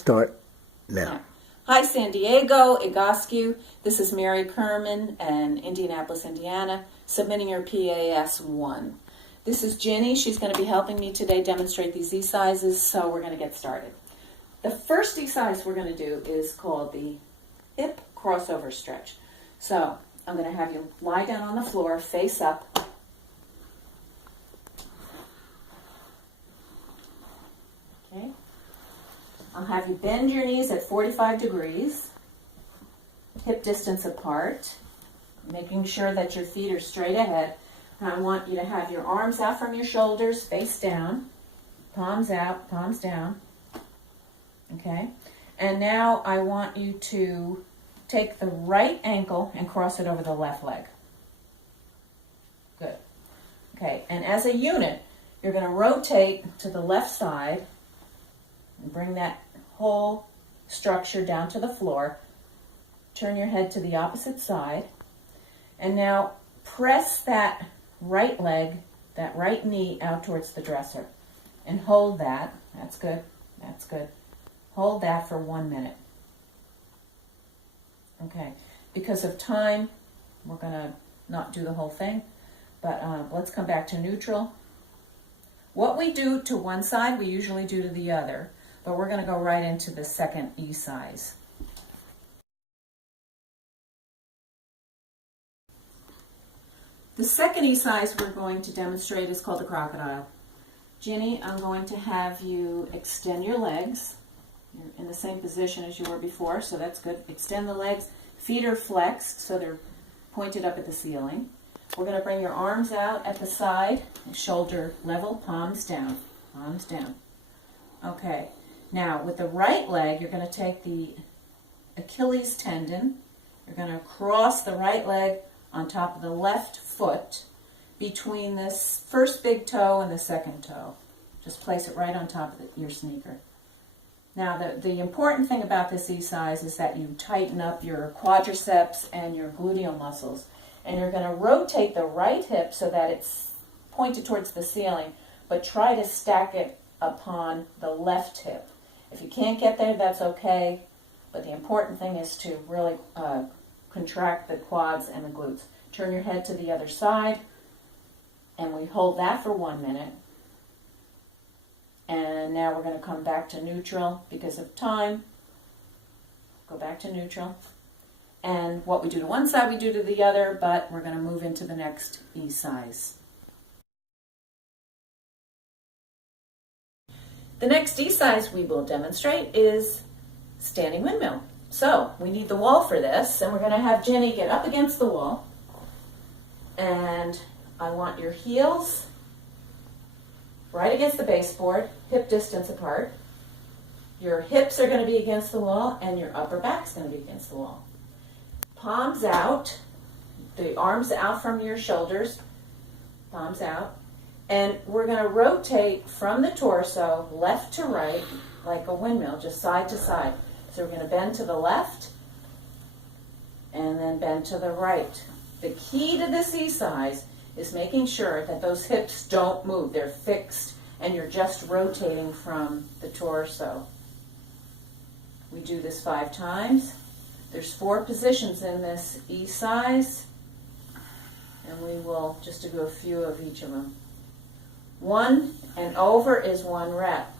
Start now. Hi, San Diego, Egoscue. This is Mary Kerman in Indianapolis, Indiana, submitting your PAS 1. This is Ginny. She's going to be helping me today demonstrate these E sizes, so we're going to get started. The first E size we're going to do is called the hip crossover stretch. So I'm going to have you lie down on the floor, face up. Okay. I'll have you bend your knees at 45 degrees, hip distance apart, making sure that your feet are straight ahead. And I want you to have your arms out from your shoulders, face down, palms out, palms down. Okay? And now I want you to take the right ankle and cross it over the left leg. Good. Okay, and as a unit, you're going to rotate to the left side and bring that whole structure down to the floor. Turn your head to the opposite side. And now press that right leg, that right knee out towards the dresser. And hold that. That's good. That's good. Hold that for 1 minute. Okay. Because of time, we're going to not do the whole thing. But let's come back to neutral. What we do to one side, we usually do to the other. But we're going to go right into the second E size. The second E size we're going to demonstrate is called the crocodile. Ginny, I'm going to have you extend your legs. You're in the same position as you were before, so that's good. Extend the legs. Feet are flexed, so they're pointed up at the ceiling. We're going to bring your arms out at the side, shoulder level, palms down. Palms down. Okay. Now, with the right leg, you're going to take the Achilles tendon. You're going to cross the right leg on top of the left foot between this first big toe and the second toe. Just place it right on top of your sneaker. Now, the important thing about this E size is that you tighten up your quadriceps and your gluteal muscles. And you're going to rotate the right hip so that it's pointed towards the ceiling, but try to stack it upon the left hip. If you can't get there, that's okay, but the important thing is to really contract the quads and the glutes. Turn your head to the other side, and we hold that for 1 minute. And now we're going to come back to neutral because of time. Go back to neutral. And what we do to one side, we do to the other, but we're going to move into the next E size. The next E size we will demonstrate is standing windmill. So we need the wall for this, and we're going to have Jenny get up against the wall. And I want your heels right against the baseboard, hip distance apart. Your hips are going to be against the wall, and your upper back's going to be against the wall. Palms out, the arms out from your shoulders, palms out. And we're going to rotate from the torso left to right like a windmill, just side to side. So we're going to bend to the left and then bend to the right. The key to this E size is making sure that those hips don't move. They're fixed and you're just rotating from the torso. We do this 5 times. There's 4 positions in this E size, and we will just do a few of each of them. 1 and over is 1 rep.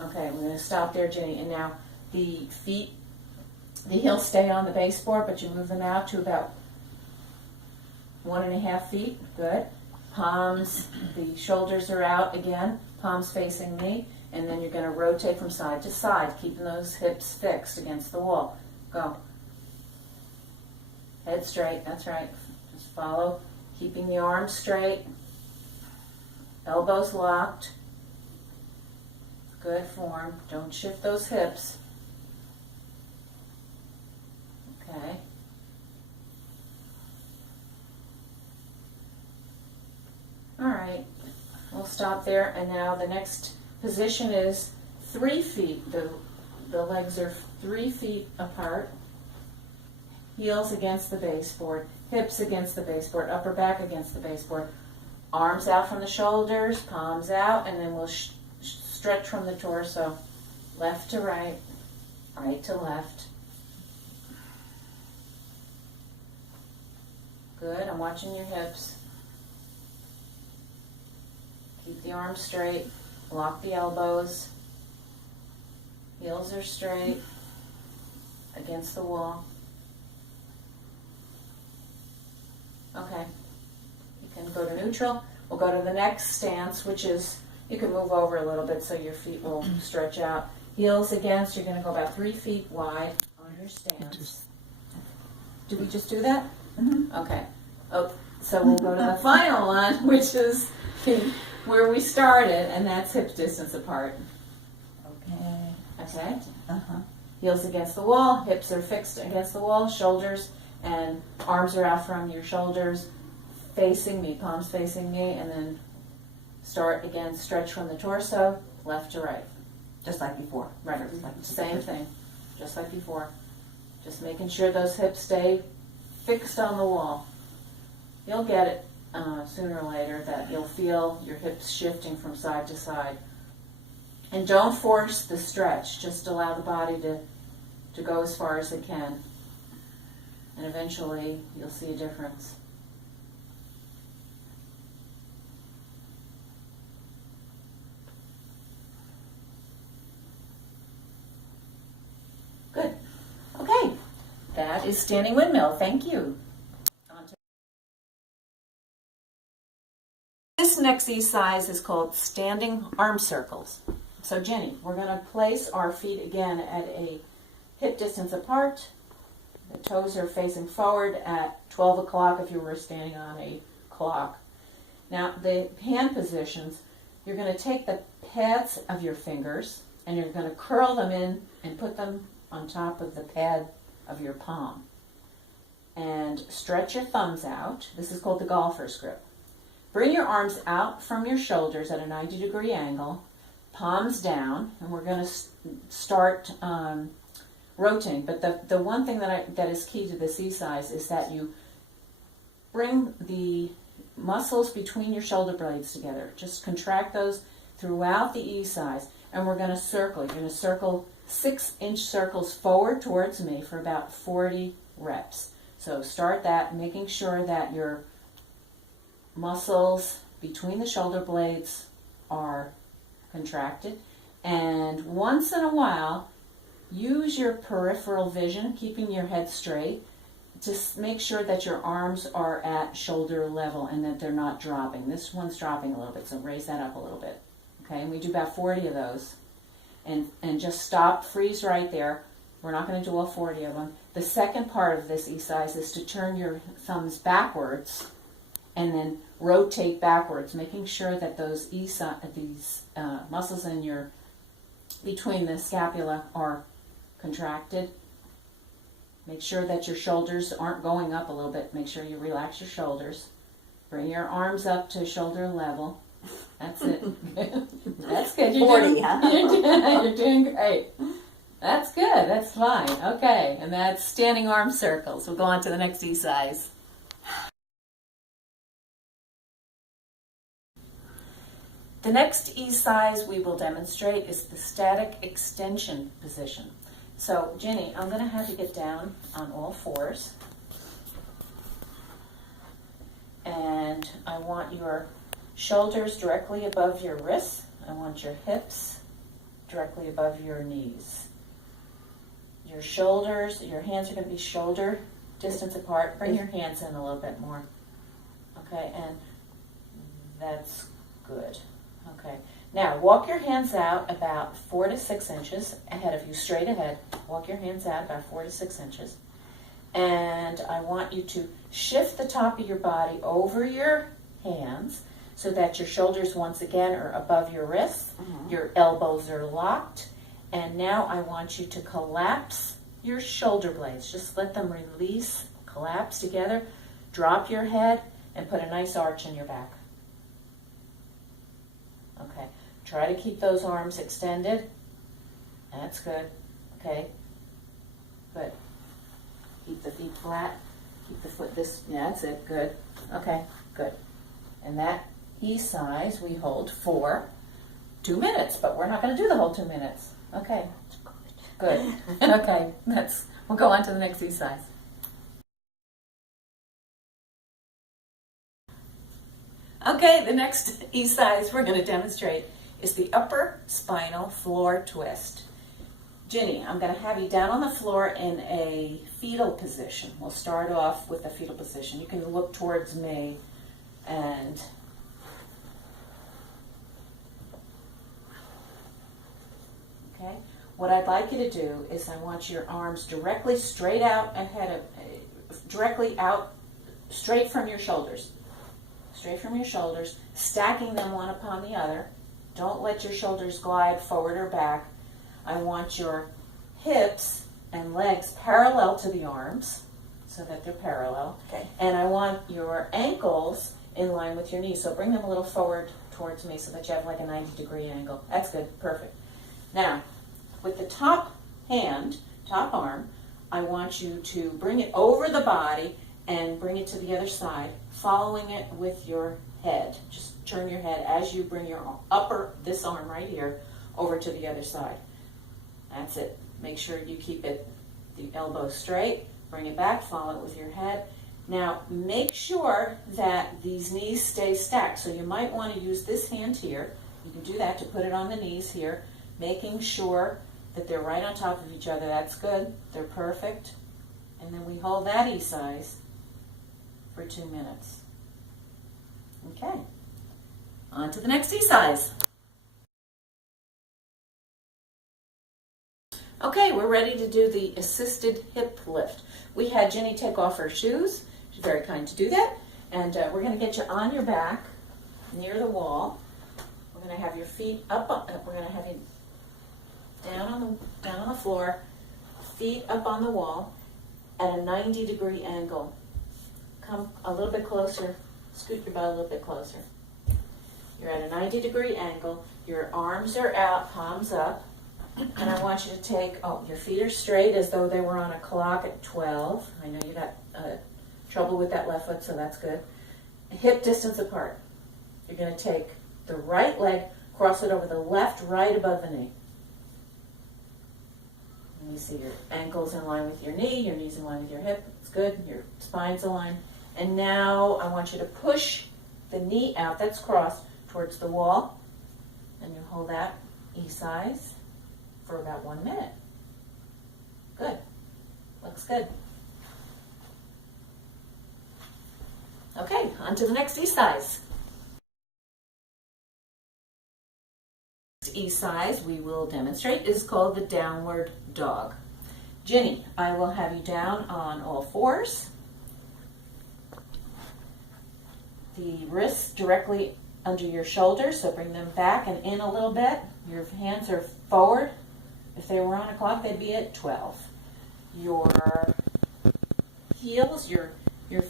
Okay, we're going to stop there, Jenny. And now the feet, the heels stay on the baseboard, but you move them out to about 1.5 feet. Good. Palms, the shoulders are out again, palms facing me. And then you're going to rotate from side to side, keeping those hips fixed against the wall. Go. Head straight, that's right. Just follow, keeping the arms straight. Elbows locked. Good form. Don't shift those hips. Okay. All right. We'll stop there. And now the next position is 3 feet. The legs are 3 feet apart. Heels against the baseboard. Hips against the baseboard. Upper back against the baseboard. Arms out from the shoulders, palms out, and then we'll stretch from the torso left to right, right to left. Good, I'm watching your hips. Keep the arms straight, lock the elbows. Heels are straight against the wall. Okay, you can go to neutral. We'll go to the next stance, which is, you can move over a little bit so your feet will stretch out. Heels against, you're going to go about 3 feet wide on your stance. Did we just do that? Mm-hmm. Okay. Oh, so we'll go to the final one, which is where we started, and that's hip distance apart. Okay. Okay? Uh-huh. Heels against the wall, hips are fixed against the wall, shoulders and arms are out from your shoulders, facing me, palms facing me, and then start again, stretch from the torso, left to right. Just like before. Right, Just like same thing, just like before. Just making sure those hips stay fixed on the wall. You'll get it sooner or later that you'll feel your hips shifting from side to side. And don't force the stretch, just allow the body to go as far as it can. And eventually you'll see a difference. Good. Okay. That is standing windmill. Thank you. This next exercise is called standing arm circles. So Jenny, we're going to place our feet again at a hip distance apart. The toes are facing forward at 12 o'clock if you were standing on a clock. Now the hand positions, you're going to take the pads of your fingers and you're going to curl them in and put them on top of the pad of your palm. And stretch your thumbs out. This is called the golfer's grip. Bring your arms out from your shoulders at a 90-degree angle, palms down, and we're going to start rotating. But the one thing that is key to this exercise is that you bring the muscles between your shoulder blades together. Just contract those throughout the exercise, and we're going to circle. You're going to circle 6-inch circles forward towards me for about 40 reps. So start that, making sure that your muscles between the shoulder blades are contracted. And once in a while, use your peripheral vision, keeping your head straight, to make sure that your arms are at shoulder level and that they're not dropping. This one's dropping a little bit, so raise that up a little bit. Okay, and we do about 40 of those. And just stop, freeze right there. We're not going to do all 40 of them. The second part of this exercise is to turn your thumbs backwards and then rotate backwards, making sure that these muscles in your between the scapula are contracted. Make sure that your shoulders aren't going up a little bit. Make sure you relax your shoulders. Bring your arms up to shoulder level. That's it. That's good. You're 40, doing, huh? You're doing great. That's good. That's fine. Okay, and that's standing arm circles. We'll go on to the next exercise. The next exercise we will demonstrate is the static extension position. So, Jenny, I'm going to have you get down on all fours. And I want your shoulders directly above your wrists. I want your hips directly above your knees. Your shoulders, your hands are going to be shoulder distance apart. Bring your hands in a little bit more. Okay, and that's good. Okay, now walk your hands out about 4 to 6 inches ahead of you, straight ahead. Walk your hands out about 4 to 6 inches. And I want you to shift the top of your body over your hands so that your shoulders once again are above your wrists. Mm-hmm. Your elbows are locked. And now I want you to collapse your shoulder blades. Just let them release, collapse together. Drop your head and put a nice arch in your back. Okay, try to keep those arms extended. That's good. Okay, good. Keep the feet flat. Keep the foot yeah, that's it. Good. Okay, good. And that exercise we hold for 2 minutes, but we're not going to do the whole 2 minutes. Okay, good. Okay, we'll go on to the next exercise. Okay, the next exercise we're going to demonstrate is the upper spinal floor twist. Ginny, I'm going to have you down on the floor in a fetal position. We'll start off with the fetal position. You can look towards me and okay. What I'd like you to do is I want your arms directly straight out ahead of, directly out, straight from your shoulders. Straight from your shoulders, stacking them one upon the other. Don't let your shoulders glide forward or back. I want your hips and legs parallel to the arms so that they're parallel. Okay. And I want your ankles in line with your knees. So bring them a little forward towards me so that you have like a 90-degree angle. That's good. Perfect. Now, with the top hand, top arm, I want you to bring it over the body and bring it to the other side, following it with your head. Just turn your head as you bring your this arm right here, over to the other side. That's it. Make sure you keep it, the elbow straight, bring it back, follow it with your head. Now, make sure that these knees stay stacked. So you might want to use this hand here. You can do that to put it on the knees here, making sure that they're right on top of each other. That's good. They're perfect. And then we hold that E-size for 2 minutes. Okay. On to the next E-size. Okay, we're ready to do the assisted hip lift. We had Ginny take off her shoes. She's very kind to do that. And we're going to get you on your back near the wall. We're going to have your feet up. We're going to have you down on the floor, feet up on the wall at a 90-degree angle. Come a little bit closer. Scoot your butt a little bit closer. You're at a 90-degree angle. Your arms are out, palms up. And I want you to take, your feet are straight as though they were on a clock at 12. I know you got trouble with that left foot, so that's good. Hip distance apart. You're going to take the right leg, cross it over the left, right above the knee. And you see your ankles in line with your knee, your knees in line with your hip. It's good. Your spine's aligned. And now I want you to push the knee out, that's crossed, towards the wall. And you hold that E-size for about 1 minute. Good. Looks good. Okay, on to the next E-size. E-size we will demonstrate is called the downward dog. Ginny, I will have you down on all fours. The wrists directly under your shoulders, so bring them back and in a little bit. Your hands are forward. If they were on a clock, they'd be at 12. Your heels, your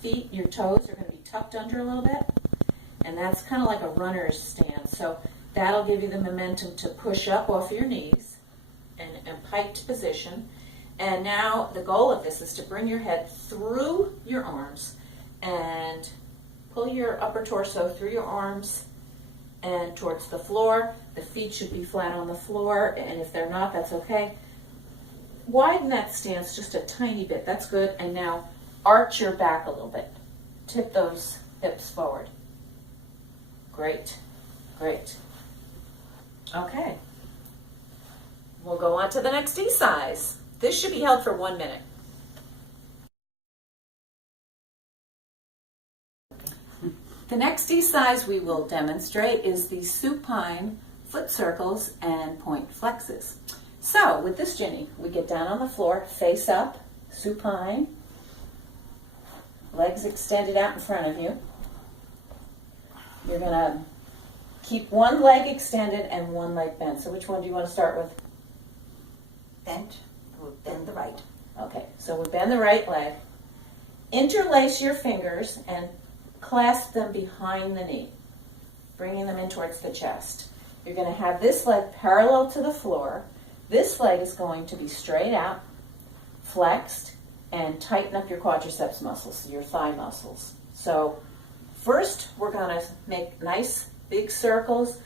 feet, your toes are going to be tucked under a little bit. And that's kind of like a runner's stance. So that'll give you the momentum to push up off your knees in a piked position. And now the goal of this is to bring your head through your arms and pull your upper torso through your arms and towards the floor. The feet should be flat on the floor, and if they're not, that's okay. Widen that stance just a tiny bit. That's good. And now arch your back a little bit. Tip those hips forward. Great. Great. Okay. We'll go on to the next E-size. This should be held for 1 minute. The next E-size we will demonstrate is the supine foot circles and point flexes. So with this, Ginny, we get down on the floor, face up, supine, legs extended out in front of you. You're going to keep one leg extended and one leg bent. So which one do you want to start with? Bent. We'll bend the right. Okay, so we'll bend the right leg. Interlace your fingers and clasp them behind the knee, bringing them in towards the chest. You're going to have this leg parallel to the floor. This leg is going to be straight out, flexed, and tighten up your quadriceps muscles, your thigh muscles. So first, we're going to make nice big circles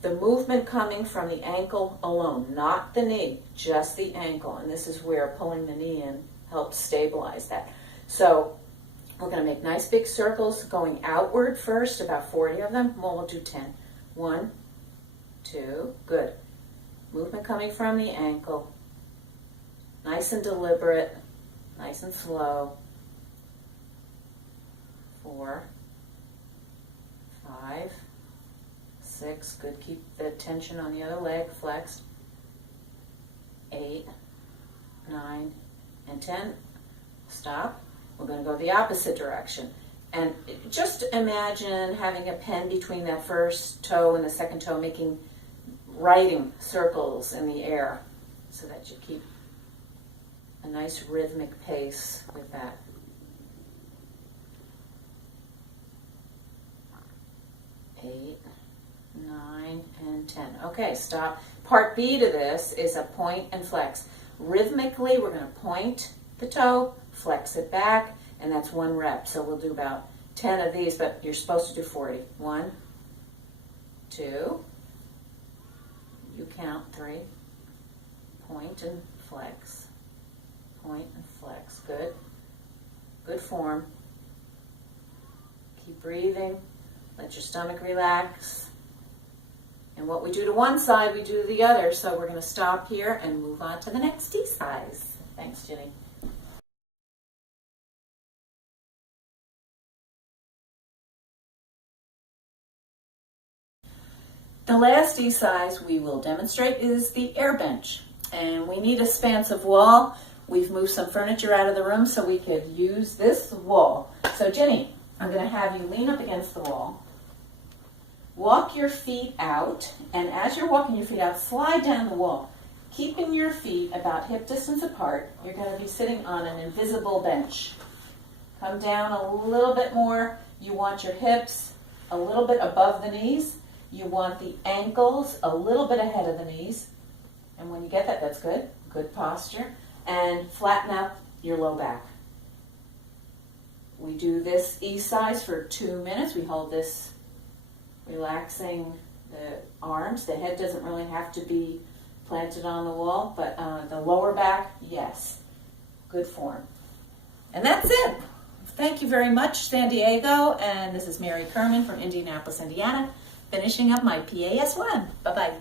the movement coming from the ankle alone, not the knee, just the ankle. And this is where pulling the knee in helps stabilize that. So we're going to make nice big circles going outward first, about 40 of them. Well, we'll do 10. 1, 2, good. Movement coming from the ankle. Nice and deliberate, nice and slow. 4, 5, 6, good. Keep the tension on the other leg flexed. 8, 9, and 10. Stop. We're going to go the opposite direction. And just imagine having a pen between that first toe and the second toe, writing circles in the air so that you keep a nice rhythmic pace with that. 8, 9, and 10. Okay, stop. Part B to this is a point and flex. Rhythmically, we're going to point the toe, flex it back, and that's 1 rep. So we'll do about 10 of these, but you're supposed to do 40. 1, 2, you count 3, point and flex, point and flex. Good. Good form. Keep breathing. Let your stomach relax. And what we do to one side, we do to the other. So we're going to stop here and move on to the next exercise. Thanks, Ginny. The last exercise we will demonstrate is the air bench. And we need a expansive wall. We've moved some furniture out of the room so we could use this wall. So Ginny, I'm going to have you lean up against the wall. Walk your feet out, and as you're walking your feet out, slide down the wall. Keeping your feet about hip distance apart, you're going to be sitting on an invisible bench. Come down a little bit more. You want your hips a little bit above the knees. You want the ankles a little bit ahead of the knees. And when you get that, that's good. Good posture. And flatten out your low back. We do this exercise for 2 minutes. We hold this relaxing the arms. The head doesn't really have to be planted on the wall, but the lower back, yes. Good form. And that's it. Thank you very much, San Diego. And this is Mary Kerman from Indianapolis, Indiana, finishing up my PAS 1. Bye-bye.